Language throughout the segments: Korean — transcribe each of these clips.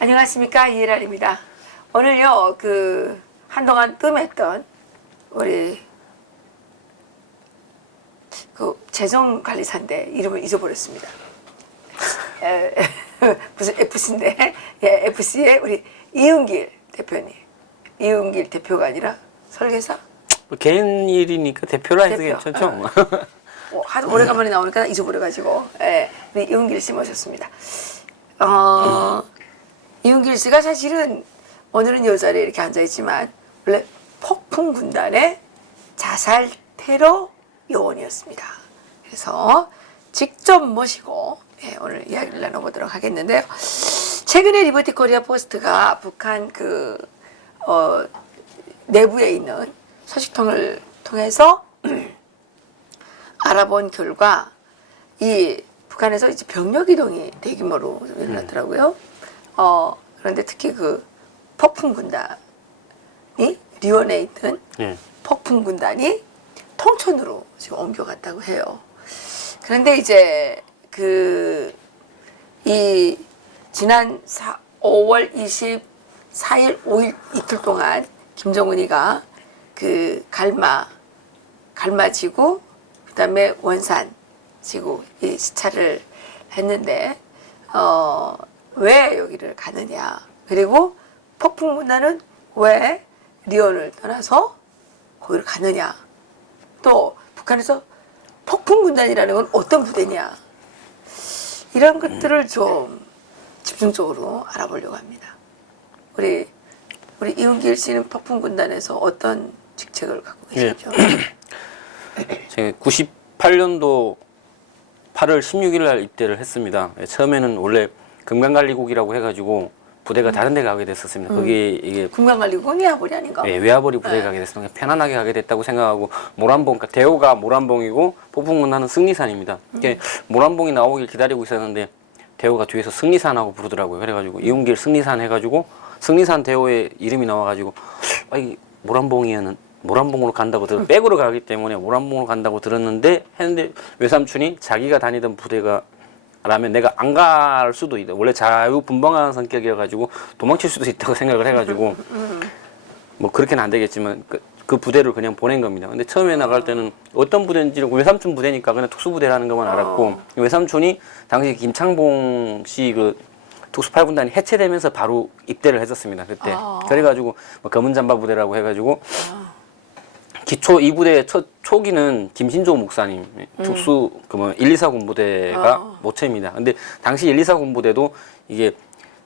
안녕하십니까 이해란입니다. 오늘요 그 한동안 뜸했던 우리 그 재정관리사인데 이름을 잊어버렸습니다. 에, 무슨 FC인데 예 FC의 우리 이은길 대표님 이은길 대표가 아니라 설계사 뭐 개인 일이니까 대표라 해도 대표. 괜찮죠. 뭐. 어, 하도 오래간만에 나오니까 잊어버려가지고 예, 우리 이은길 씨 모셨습니다. 어, 이은길 씨가 사실은 오늘은 이 자리에 이렇게 앉아있지만 원래 폭풍 군단의 자살 테러 요원이었습니다. 그래서 직접 모시고 예, 오늘 이야기를 나눠보도록 하겠는데요. 최근에 리버티 코리아 포스트가 북한 그 어, 내부에 있는 소식통을 통해서 알아본 결과 이 북한에서 이제 병력 이동이 대규모로 좀 일어났더라고요. 어 그런데 특히 그 폭풍 군단이 리원에 있는 예. 폭풍 군단이 통천으로 지금 옮겨갔다고 해요. 그런데 이제 그 이 지난 4, 5월 24일, 5일 이틀 동안 김정은이가 그 갈마 갈마 지구 그다음에 원산 지구 이 시차를 했는데 어 왜 여기를 가느냐 그리고 폭풍 문화는 왜 리온을 떠나서 거기를 가느냐 또 북한에서 폭풍 군단이라는 건 어떤 부대냐 이런 것들을 좀 집중적으로 알아보려고 합니다. 우리 우리 이은길 씨는 폭풍 군단에서 어떤 직책을 갖고 예. 계시죠? 제가 98년도 8월 16일 날 입대를 했습니다. 예, 처음에는 원래 금강관리국이라고 해가지고 부대가 다른 데 가게 됐었습니다. 거기 이게 금강관리국이 야보리 아닌가? 예, 외화벌이 부대에 네. 가게 됐습니다. 편안하게 가게 됐다고 생각하고 모란봉, 그러니까 대호가 모란봉이고 폭풍문화는 승리산입니다. 이게 모란봉이 나오길 기다리고 있었는데 대호가 뒤에서 승리산하고 부르더라고요. 그래가지고 이용길 승리산 해가지고 승리산 대호의 이름이 나와가지고 아, 이 모란봉이는 모란봉으로 간다고 들 백으로 가기 때문에 모란봉으로 간다고 들었는데 했는데 외삼촌이 자기가 다니던 부대가 라면 내가 안 갈 수도 있다. 원래 자유분방한 성격이어가지고 도망칠 수도 있다고 생각을 해가지고 뭐 그렇게는 안 되겠지만 그, 그 부대를 그냥 보낸 겁니다. 근데 처음에 나갈 때는 어떤 부대인지를 외삼촌 부대니까 그냥 특수부대라는 것만 알았고 외삼촌이 당시 김창봉 씨 그 특수팔군단이 해체되면서 바로 입대를 했었습니다. 그때 아. 그래가지고 뭐 검은 잠바 부대라고 해가지고 기초 이 부대의 첫 초기는 김신조 목사님 특수 그뭐 124 군부대가 아. 모체입니다. 근데 당시 124 군부대도 이게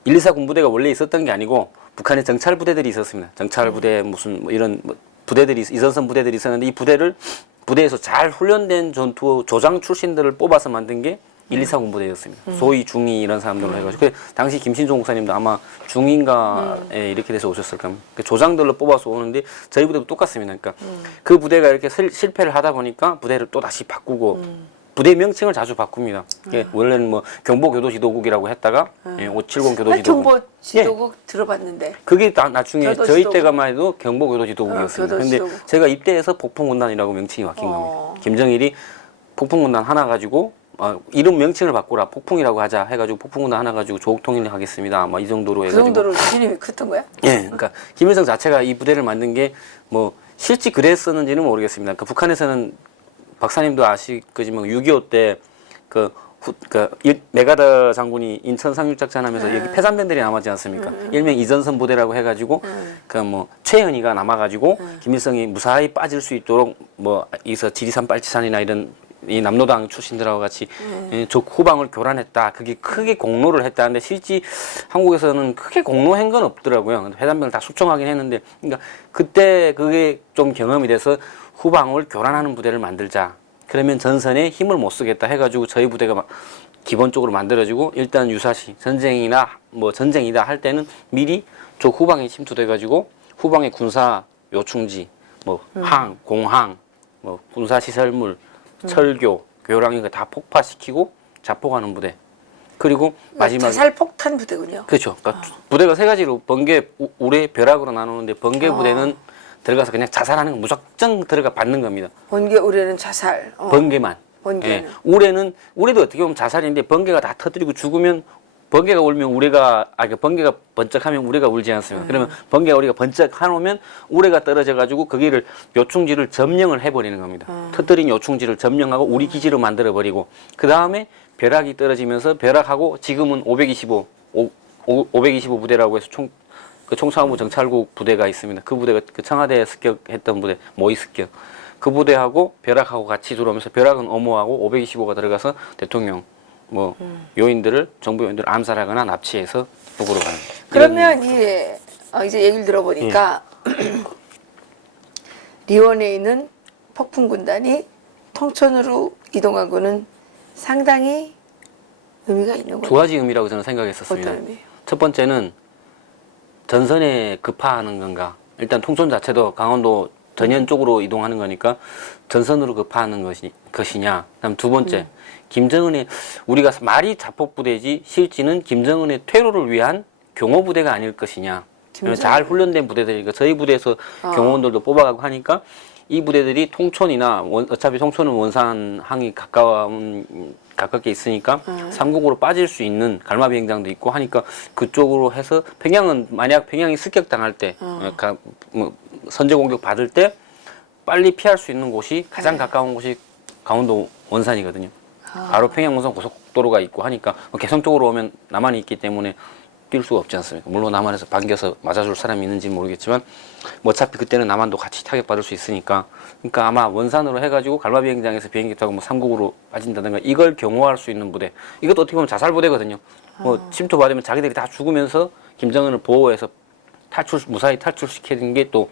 124 군부대가 원래 있었던 게 아니고 북한에 정찰 부대들이 있었습니다. 정찰 부대 무슨 뭐 이런 뭐 부대들이 있- 이선선 부대들이 있었는데 이 부대를 부대에서 잘 훈련된 전투 조장 출신들을 뽑아서 만든 게 124 군부대였습니다. 소위 중위 이런 사람들로 해가지고 그 당시 김신종 목사님도 아마 중인가에 이렇게 돼서 오셨을 겁니다. 그 조장들로 뽑아서 오는데 저희 부대도 똑같습니다. 그러니까 그 부대가 이렇게 실- 실패를 하다 보니까 부대를 또 다시 바꾸고 부대 명칭을 자주 바꿉니다. 이게 원래는 뭐 경보교도지도국이라고 했다가 예, 570나 교도지도국. 경보 지도국 들어봤는데 그게 나, 나중에 교도지도국. 저희 때가만 해도 경보교도지도국이었습니다. 어, 근데 교도지도국. 제가 입대해서 폭풍군단이라고 명칭이 바뀐 어. 겁니다. 김정일이 폭풍군단 하나 가지고 어, 이름 명칭을 바꾸라 폭풍이라고 하자 해가지고 폭풍군단 하나 가지고 조국통일을 하겠습니다. 뭐이 정도로 그 해가지고 정도로 진입이 컸던 거야? 예, 그러니까 김일성 자체가 이 부대를 만든 게 뭐 실제 그랬었는지는 모르겠습니다. 그 북한에서는 박사님도 아시겠지만 6.25 때그 그 일- 메가더 장군이 인천 상륙작전 하면서 여기 폐산병들이 남았지 않습니까? 일명 이전선 부대라고 해가지고 그뭐 최현희가 남아가지고 김일성이 무사히 빠질 수 있도록 뭐 이서 지리산 빨치산이나 이런 이 남로당 출신들하고 같이 예, 적 후방을 교란했다. 그게 크게 공로를 했다는데 실제 한국에서는 크게 공로한 건 없더라고요. 회담병을 다 수청하긴 했는데, 그러니까 그때 그게 좀 경험이 돼서 후방을 교란하는 부대를 만들자. 그러면 전선에 힘을 못 쓰겠다 해가지고 저희 부대가 막 기본적으로 만들어지고 일단 유사시 전쟁이나 뭐 전쟁이다 할 때는 미리 저 후방에 침투돼가지고 후방의 군사 요충지, 뭐 항, 공항, 뭐 군사 시설물, 철교, 교랑 이거 다 폭파시키고 자폭하는 부대. 그리고 마지막 자살 폭탄 부대군요. 그렇죠. 그러니까 부대가 세 가지로 번개, 우- 우레, 벼락으로 나누는데 번개 부대는 들어가서 그냥 자살하는 거 무작정 들어가 받는 겁니다. 번개 우려는 자살. 어. 번개만. 번개는. 예. 우레는 우레도 어떻게 보면 자살인데 번개가 다 터뜨리고 죽으면 번개가 울면 우레가 아그 번개가 번쩍하면 우레가 울지 않습니까? 그러면 번개가 우리가 번쩍 하놓으면 우레가 떨어져 가지고 거기를 요충지를 점령을 해버리는 겁니다. 터뜨린 요충지를 점령하고 우리 기지로 만들어 버리고 그 다음에 벼락이 떨어지면서 벼락하고 지금은 525 오, 오, 525 부대라고 해서 총 그 총사무부 정찰국 부대가 있습니다. 그 부대가 그 청와대에 습격했던 부대 모의 습격. 그 부대하고 벼락하고 같이 들어오면서 벼락은 엄호하고 525가 들어가서 대통령 뭐 요인들을 정부 요인들을 암살하거나 납치해서 북으로 가는. 그러면 이 어, 이제 얘기를 들어보니까 예. 리원에 있는 폭풍 군단이 통천으로 이동한 거는 상당히 의미가 있는 두 거죠. 가지 의미라고 저는 생각했었습니다. 어떤 의미? 첫 번째는 전선에 급파하는 건가. 일단 통천 자체도 강원도 전현 쪽으로 이동하는 거니까 전선으로 급파하는 것이, 것이냐. 그다음 두 번째, 음. 김정은의 우리가 말이 자폭 부대지 실지는 김정은의 퇴로를 위한 경호 부대가 아닐 것이냐. 김정은. 잘 훈련된 부대들이니까 저희 부대에서 어. 경호원들도 뽑아가고 하니까 이 부대들이 통촌이나 원- 어차피 통촌은 원산 항이 가까운 가깝게 있으니까 음. 삼국으로 빠질 수 있는 갈마 비행장도 있고 하니까 그쪽으로 해서 평양은 만약 평양이 습격당할 때 어. 어, 가- 뭐 선제 공격 받을 때 빨리 피할 수 있는 곳이 가장 네. 가까운 곳이 강원도 원산이거든요. 아. 바로 평양 원산 고속도로가 있고 하니까 뭐 개성 쪽으로 오면 남한이 있기 때문에 뛸 수가 없지 않습니까? 물론 남한에서 반겨서 맞아줄 사람이 있는지는 모르겠지만 뭐 어차피 그때는 남한도 같이 타격받을 수 있으니까 그러니까 아마 원산으로 해가지고 갈마 비행장에서 비행기 타고 뭐 삼국으로 빠진다든가 이걸 경호할 수 있는 부대 이것도 어떻게 보면 자살 부대거든요. 뭐 침투 받으면 자기들이 다 죽으면서 김정은을 보호해서 탈출 무사히 탈출시키는 게 또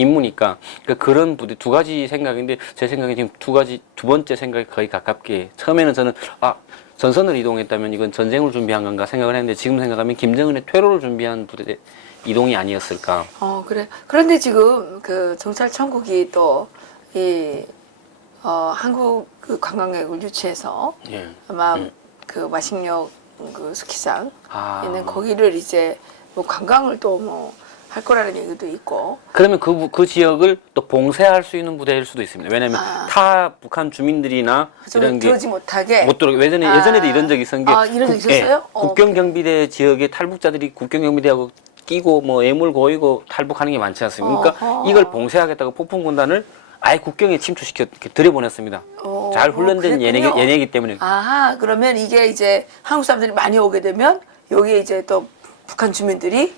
임무니까 그러니까 그런 부대 두 가지 생각인데 제 생각에 지금 두 가지 두 번째 생각이 거의 가깝게 처음에는 저는 아 전선을 이동했다면 이건 전쟁을 준비한 건가 생각을 했는데 지금 생각하면 김정은의 퇴로를 준비한 부대 이동이 아니었을까 어 그래. 그런데 지금 그 정찰 천국이 또이 어, 한국 그 관광객을 유치해서 예. 아마 그 마식령 그 스키장 아. 있는 거기를 이제 뭐 관광을 또 뭐 할 거라는 얘기도 있고 그러면 그, 부- 그 지역을 또 봉쇄할 수 있는 부대일 수도 있습니다. 왜냐하면 아. 타 북한 주민들이나 좀 이런 게 들어오지 못하게 못 들어. 예전에 아. 예전에도 이런 적이 있었는 게 아, 이런 적 있었어요? 어. 국경 경비대 지역에 탈북자들이 국경 경비대하고 끼고 뭐 애물 고이고 탈북하는 게 많지 않습니까? 그러니까 어허. 이걸 봉쇄하겠다고 폭풍 군단을 아예 국경에 침투시켜 들여보냈습니다. 어, 잘 훈련된. 얘네, 얘네이기 때문에 아하 그러면 이게 이제 한국 사람들이 많이 오게 되면 여기에 이제 또 북한 주민들이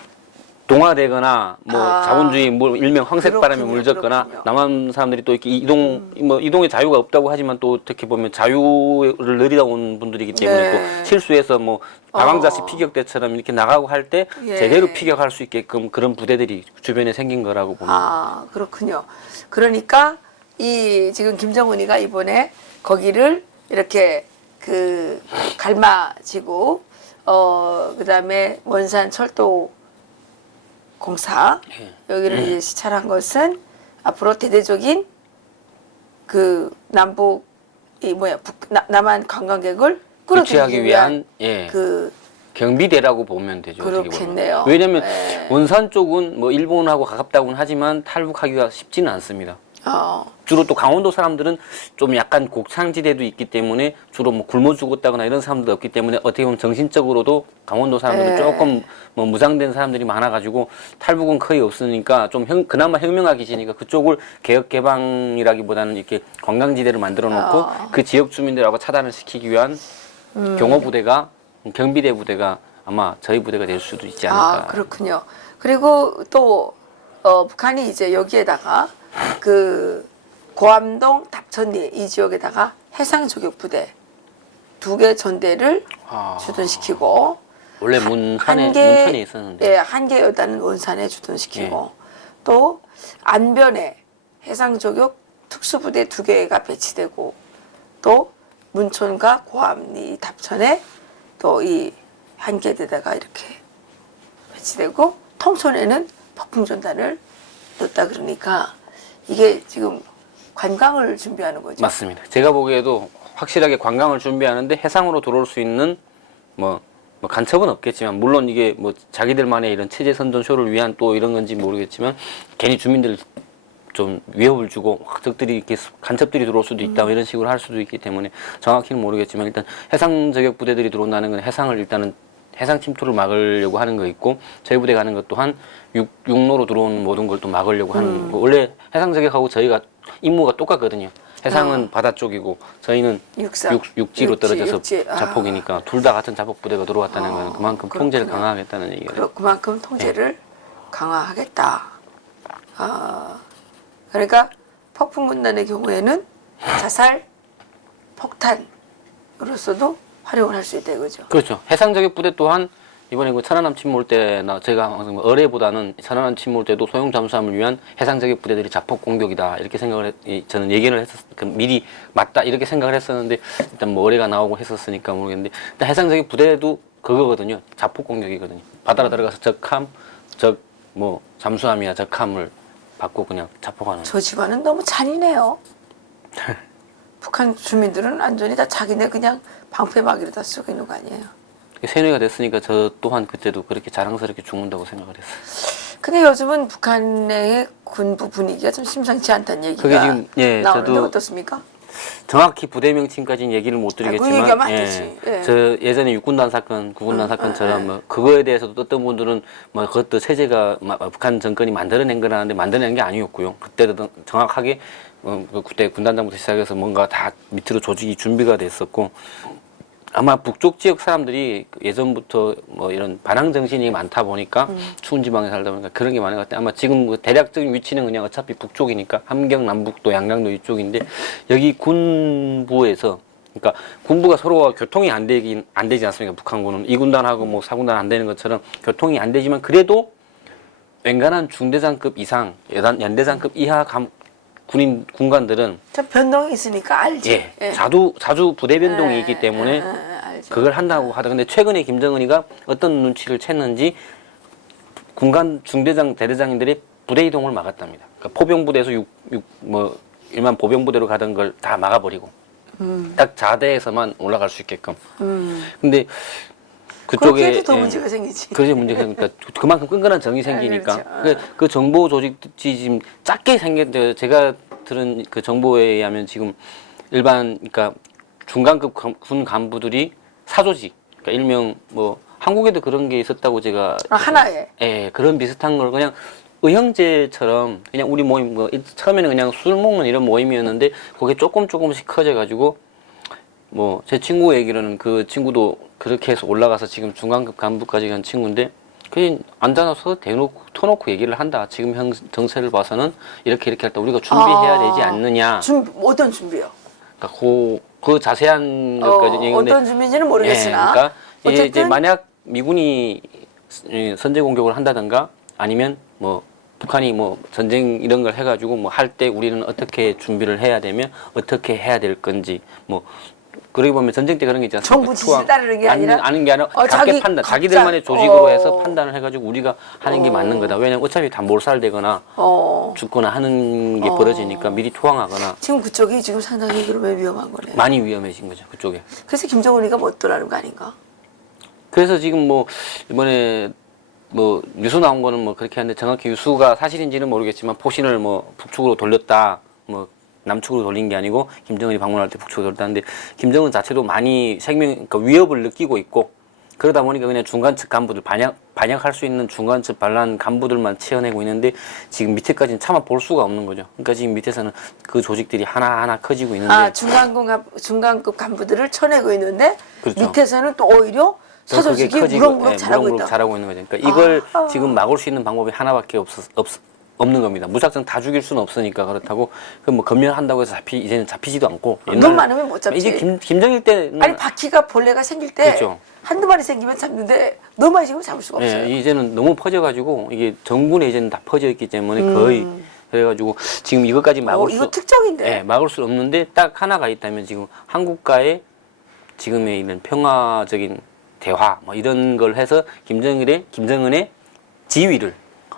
동화되거나 뭐 아. 자본주의 뭐 일명 황색 바람에 그렇군요, 물졌거나 그렇군요. 음. 남한 사람들이 또 이렇게 이동 뭐 이동의 자유가 없다고 하지만 또 어떻게 보면 자유를 누리다 온 분들이기 때문에 네. 또 실수해서 뭐 어. 피격 때처럼 이렇게 나가고 할 때 예. 제대로 피격할 수 있게끔 그런 부대들이 주변에 생긴 거라고 봅니다. 아 그렇군요. 그러니까 이 지금 김정은이가 이번에 거기를 이렇게 그 갈마지구 어 그다음에 원산 철도 공사 예. 여기를 이제 시찰한 것은 앞으로 대대적인 그 남북 이 뭐야 북 나, 남한 관광객을 끌어들이기 유치하기 위한 위한 예. 그 경비대라고 보면 되죠. 어떻게 보면. 그렇겠네요. 왜냐하면 네. 원산 쪽은 뭐 일본하고 가깝다고는 하지만 탈북하기가 쉽지는 않습니다. 어, 주로 또 강원도 사람들은 좀 약간 곡창지대도 있기 때문에 주로 뭐 굶어 죽었다거나 이런 사람도 없기 때문에 어떻게 보면 정신적으로도 강원도 사람들은 네. 조금 뭐 무장된 사람들이 많아가지고 탈북은 거의 없으니까 좀 형, 그나마 혁명하 기지니까 그쪽을 개혁 개방이라기보다는 이렇게 관광지대를 만들어 놓고 아. 그 지역 주민들하고 차단을 시키기 위한 음. 경호 부대가 경비대 부대가 아마 저희 부대가 될 수도 있지 않을까. 아, 그렇군요. 그리고 또 어, 북한이 이제 여기에다가 그 고암동 답천리 이 지역에다가 해상 저격 부대 두 개 전대를 아. 주둔시키고 원래 문산에 한 개, 문천에 있었는데 예, 한개 여단은 원산에 주둔시키고 또 안변에 해상 저격 특수부대 두 개가 배치되고 또 문천과 고암 이 답천에 또 이 한 개 대다가 이렇게 배치되고 통천에는 폭풍전단을 넣었다 그러니까 이게 지금 관광을 준비하는 거죠. 맞습니다. 제가 보기에도 확실하게 관광을 준비하는데 해상으로 들어올 수 있는 뭐, 뭐 간첩은 없겠지만 물론 이게 뭐 자기들만의 이런 체제 선전 쇼를 위한 또 이런 건지 모르겠지만 괜히 주민들 좀 위협을 주고 확 적들이 이렇게 간첩들이 들어올 수도 있다 뭐 이런 식으로 할 수도 있기 때문에 정확히는 모르겠지만 일단 해상 저격 부대들이 들어온다는 건 해상을 일단은 해상 침투를 막으려고 하는 거 있고 저희 부대 가는 것 또한 육, 육로로 들어오는 모든 걸 또 막으려고 하는 음. 거. 원래 해상 저격하고 저희가 임무가 똑같거든요. 해상은 바다 쪽이고 저희는 아. 육, 육지로 육지, 떨어져서 육지. 아. 자폭이니까 둘 다 같은 자폭 부대가 들어왔다는 아, 건 그만큼 통제를 그렇구나. 강화하겠다는 얘기예요. 그러, 그만큼 통제를 강화하겠다. 아, 그러니까 폭풍 군단의 경우에는 자살, 폭탄으로서도 활용을 할 수 있다 이거죠. 그렇죠. 해상 저격 부대 또한 이번에 그 천안함 침몰 때나 제가 항상 뭐 어뢰보다는 천안함 침몰 때도 소형 잠수함을 위한 해상 저격 부대들이 자폭 공격이다 이렇게 생각을 했, 이- 저는 예견을 했었 그 미리 맞다 이렇게 생각을 했었는데 일단 뭐 어뢰가 나오고 했었으니까 모르겠는데 일단 해상 저격 부대도 그거거든요. 자폭 공격이거든요. 바다로 들어가서 적함, 적뭐 잠수함이나 적함을 받고 그냥 자폭하는. 저 집안은 너무 잔인해요. 북한 주민들은 안전히 다 자기네 그냥 방패막이로 다 쓰고 있는 거 아니에요. 세뇌가 됐으니까 저 또한 그때도 그렇게 자랑스럽게 죽는다고 생각을 했어요. 근데 요즘은 북한의 군부 분위기가 좀 심상치 않다는 얘기가 그게 지금, 예, 나오는데 저도 어떻습니까? 정확히 부대 명칭까지는 얘기를 못 아, 그 드리겠지만 얘기하면 안 되지. 예. 저 예전에 육군단 사건, 구군단 사건처럼 뭐 그거에 대해서도 어떤 분들은 뭐 그것도 체제가 마- 북한 정권이 만들어낸 거라는데 만들어낸 게 아니었고요. 그때도 정확하게 어, 그 그때 군단장부터 시작해서 뭔가 다 밑으로 조직이 준비가 됐었고 아마 북쪽 지역 사람들이 그 예전부터 뭐 이런 반항 정신이 많다 보니까 음. 추운 지방에 살다 보니까 그런 게 많은 것 같아요. 아마 지금 그 대략적인 위치는 그냥 어차피 북쪽이니까 함경 남북도 양강도 이쪽인데 여기 군부에서 그러니까 군부가 서로가 교통이 안 되긴 안 되지 않습니까? 북한군은 이 군단하고 뭐 사군단 안 되는 것처럼 교통이 안 되지만 그래도 웬간한 중대장급 이상 연대장급 이하 감, 군인 군관들은 참 변동이 있으니까 알지. 예, 자주 자주 부대 변동이 예, 있기 때문에 예, 예, 알죠. 그걸 한다고 하다. 근데 최근에 김정은이가 어떤 눈치를 챘는지 군간 중대장 대대장님들이 부대 이동을 막았답니다. 그러니까 포병 부대에서 육, 육, 뭐 일반 보병 부대로 가던 걸 다 막아버리고 딱 자대에서만 올라갈 수 있게끔. 음. 근데 그렇게 해도 더 예, 문제가 생기지. 그렇지 문제가 생기니까 그만큼 끈끈한 정이 생기니까 그렇죠. 그, 그 정보 조직이 지금 작게 생겼 제가 들은 그 정보에 의하면 지금 일반 그러니까 중간급 간- 군 간부들이 사조직 그러니까 일명 뭐 한국에도 그런 게 있었다고 제가 아, 하나에. 예 그런 비슷한 걸 그냥 의형제처럼 그냥 우리 모임 뭐 처음에는 그냥 술 먹는 이런 모임이었는데 그게 조금 조금씩 커져 가지고 뭐 제 친구 얘기로는 그 친구도 그렇게 해서 올라가서 지금 중간급 간부까지 간 친구인데 그냥 앉아서 대놓고 터놓고 얘기를 한다. 지금 형 정세를 봐서는 이렇게 이렇게 할 때 우리가 준비해야 아. 되지 않느냐. 준비, 어떤 준비요? 그러니까 그, 그 자세한 어, 것까지 얘기인데 어떤 준비인지는 모르겠으나. 예, 그러니까 이제, 이제 어쨌든 만약 미군이 이 선제 공격을 한다든가 아니면 뭐 북한이 뭐 전쟁 이런 걸 해가지고 뭐 할 때 우리는 어떻게 준비를 해야 되면 어떻게 해야 될 건지 뭐 그러기 보면 전쟁 때 그런 게 않습니까? 정부 지시를 따르는 게 아니라? 아니, 아는 게 아니라 어, 각계 자기 판단, 각자, 자기들만의 조직으로 어. 해서 판단을 해가지고 우리가 하는 게 맞는 거다. 왜냐면 어차피 다 몰살되거나 어, 죽거나 하는 게 어. 벌어지니까 미리 투항하거나 지금 그쪽이 지금 상당히 그러면 위험한 거네요. 많이 위험해진 거죠 그쪽에. 그래서 김정은이가 못 떠나는 거 아닌가? 그래서 지금 뭐 이번에 뭐 뉴스 나온 거는 뭐 그렇게 하는데 정확히 뉴스가 사실인지는 모르겠지만 포신을 뭐 북쪽으로 돌렸다 뭐 남쪽으로 돌린 게 아니고 김정은이 방문할 때 북쪽으로 돌렸다는데 김정은 자체도 많이 생명 그러니까 위협을 느끼고 있고 그러다 보니까 그냥 중간측 간부들 반역 반역할 수 있는 중간측 반란 간부들만 치어내고 있는데 지금 밑에까지는 차마 볼 수가 없는 거죠. 그러니까 지금 밑에서는 그 조직들이 하나 하나 커지고 있는데 아 중간급 간- 중간급 간부들을 쳐내고 있는데 그렇죠. 밑에서는 또 오히려 커지고, 무럭무럭 예, 무럭무럭 있다. 잘하고 있는 거죠. 그러니까 이걸 아. 지금 막을 수 있는 방법이 하나밖에 없, 없, 없는 겁니다. 무작정 다 죽일 수는 없으니까 그렇다고 그뭐 검열한다고 해서 잡히 이제는 잡히지도 않고 돈 많으면 못 잡지. 이제 김 김정일 때는 아니 바퀴가 벌레가 생길 때 그렇죠. 한두 마리 생기면 잡는데 너무 많이 생기면 잡을 수가 없어요. 예, 이제는 너무 퍼져가지고 이게 정군에 이제는 다 퍼져 있기 때문에 거의 그래가지고 지금 이것까지 막을 음. 어, 수 이거 특정인데. 예, 막을 수 없는데 딱 하나가 있다면 지금 한국과의 지금의 있는 평화적인 대화 뭐 이런 걸 해서 김정일의 김정은의 지위를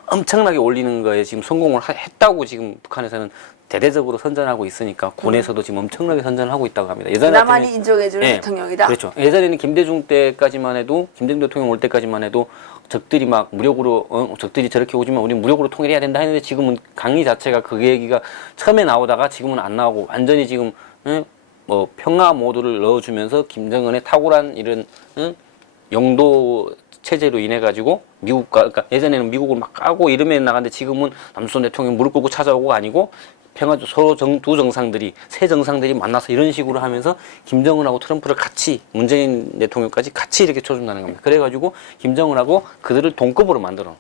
엄청나게 올리는 거에 지금 성공을 하- 했다고 지금 북한에서는 대대적으로 선전하고 있으니까 군에서도 지금 엄청나게 선전하고 있다고 합니다. 예전에 나만이 같으면 인정해주는 예, 대통령이다. 그렇죠. 예전에는 김대중 때까지만 해도 김대중 대통령 올 때까지만 해도 적들이 막 무력으로 어, 적들이 저렇게 오지만 우리 무력으로 통일해야 된다 했는데 지금은 강의 자체가 그 얘기가 처음에 나오다가 지금은 안 나오고 완전히 지금 응? 뭐 평화 모드를 넣어주면서 김정은의 탁월한 이런 응? 영도 체제로 인해 가지고 미국과 그러니까 예전에는 미국을 막 까고 이러면 나갔는데 지금은 남순 대통령 무릎 꿇고 찾아오고 아니고 평화 서로 정, 두 정상들이 새 정상들이 만나서 이런 식으로 하면서 김정은하고 트럼프를 같이 문재인 대통령까지 같이 이렇게 쳐준다는 겁니다. 그래가지고 김정은하고 그들을 동급으로 만들어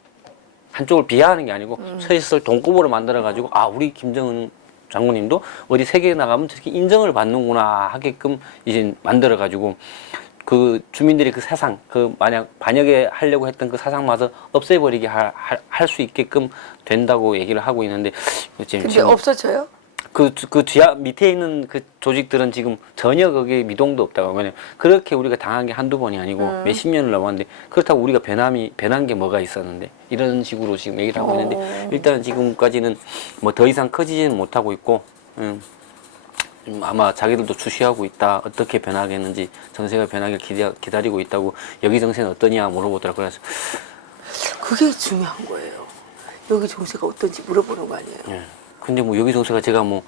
한쪽을 비하하는 게 아니고 셋을 동급으로 만들어 가지고 아 우리 김정은 장군님도 어디 세계에 나가면 저렇게 인정을 받는구나 하게끔 이제 만들어 가지고 그 주민들이 그 사상 그 만약 반역에 하려고 했던 그 사상마저 없애버리게 할 수 있게끔 된다고 얘기를 하고 있는데 지금 근데 지금 없어져요? 그, 그 뒤에 밑에 있는 그 조직들은 지금 전혀 거기에 미동도 없다고. 왜냐면 그렇게 우리가 당한 게 한두 번이 아니고 몇십 년을 넘었는데 그렇다고 우리가 변함이, 변한 게 뭐가 있었는데 이런 식으로 지금 얘기를 하고 있는데 어. 일단 지금까지는 뭐 더 이상 커지지는 못하고 있고, 음, 좀 아마 자기들도 주시하고 있다. 어떻게 변하겠는지 정세가 변하길 기다, 기다리고 있다고 여기 정세는 어떠냐 물어보더라고요. 그래서 그게 중요한 거예요. 여기 정세가 어떤지 물어보는 거 아니에요. 예. 근데 뭐 여기 정세가 제가 뭐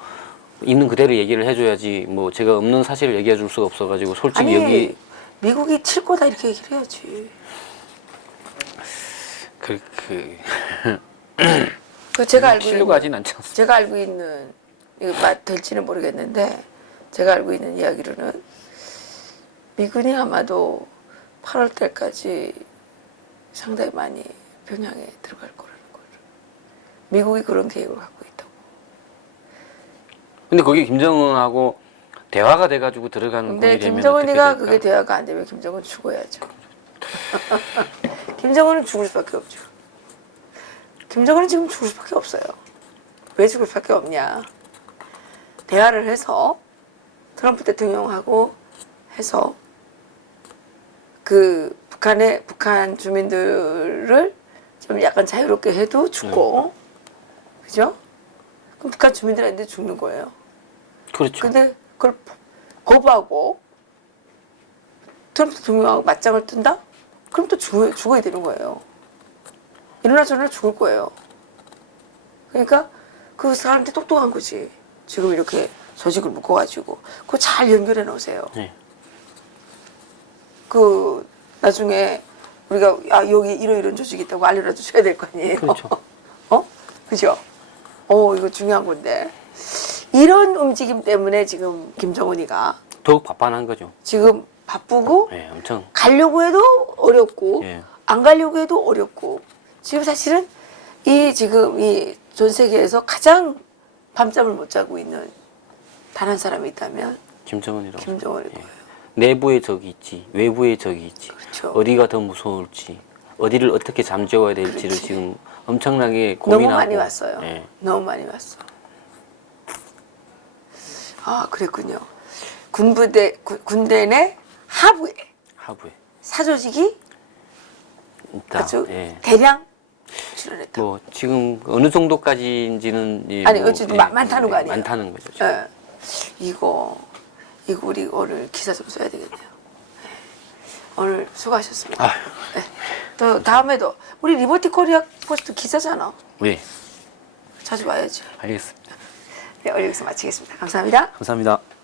있는 그대로 얘기를 해줘야지 뭐 제가 없는 사실을 얘기해 줄 수가 없어가지고 솔직히 아니 여기 미국이 칠 거다 이렇게 얘기를 해야지. 그, 그 그 제가 알고 치려고 있는 하진 않지 않습니까? 제가 알고 있는 이거 맞 될지는 모르겠는데 제가 알고 있는 이야기로는 미군이 아마도 8월 달까지 상당히 많이 평양에 들어갈 거라는 거를 미국이 그런 계획을 갖고 있다고. 근데 거기 김정은하고 대화가 돼가지고 들어가는 근데 김정은이가 그게? 대화가 안 되면 김정은 죽어야죠. 김정은은 죽을 수밖에 없죠. 김정은은 지금 죽을 수밖에 없어요. 왜 죽을 수밖에 없냐? 대화를 해서 트럼프 대통령하고 해서 그 북한의 북한 주민들을 좀 약간 자유롭게 해도 죽고 그죠? 그럼 북한 주민들한테 죽는 거예요. 그렇죠. 근데 그걸 거부하고 트럼프 대통령하고 맞짱을 뜬다? 그럼 또 죽어, 죽어야 되는 거예요. 일어나 저러나 죽을 거예요. 그러니까 그 사람한테 똑똑한 거지. 지금 이렇게 조직을 묶어가지고 그거 잘 연결해 놓으세요. 네. 그 나중에 우리가 아 여기 이런 이런 조직이 있다고 알려라도 줘야 될 거 아니에요. 그렇죠. 어? 그죠? 어 이거 중요한 건데 이런 움직임 때문에 지금 김정은이가 더욱 바빠한 거죠. 지금 바쁘고 예, 엄청. 가려고 해도 어렵고 예. 안 가려고 해도 어렵고 지금 사실은 이 지금 이 전 세계에서 가장 밤잠을 못 자고 있는 단한 사람이 있다면 김정은이라고. 김정은일 예. 거예요. 내부의 적이 있지, 외부의 적이 있지. 그렇죠. 어디가 더 무서울지, 어디를 어떻게 잠재워야 될지를 그렇지. 지금 엄청나게 너무 고민하고. 많이 왔어요. 예. 너무 많이 왔어. 아 그랬군요. 군부대 군- 군대 내 하부에 하부에. 사조직이 있다. 아주 예. 대량 출연했다. 뭐 지금 어느 정도까지인지는 이 아니, 뭐, 어쨌든 마- 많다는 거 아니에요? 많다는 거죠. 지금. 예. 이거 이거 우리 오늘 기사 좀 써야 되겠네요. 예. 오늘 수고하셨습니다. 아휴. 예. 또 다음에도 우리 리버티 코리아 포스트 기자잖아. 네, 자주 와야지. 알겠습니다. 네, 오늘 여기서 마치겠습니다. 감사합니다. 감사합니다.